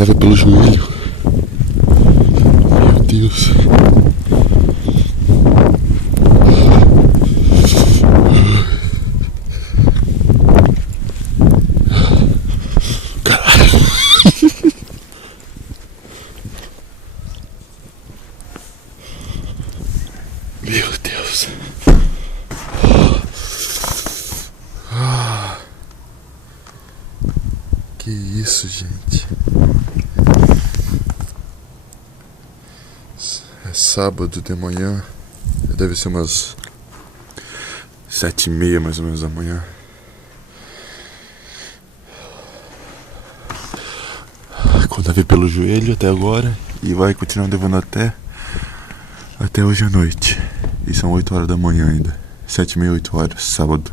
leva pelo joelho. Meu Deus. Caralho. Meu Deus. Que isso, gente. É sábado de manhã. Deve ser umas 7h30 mais ou menos da manhã. Quando levei pelo joelho até agora. E vai continuar levando até hoje à noite. E são 8 horas da manhã ainda. 7h30, 8 horas, sábado.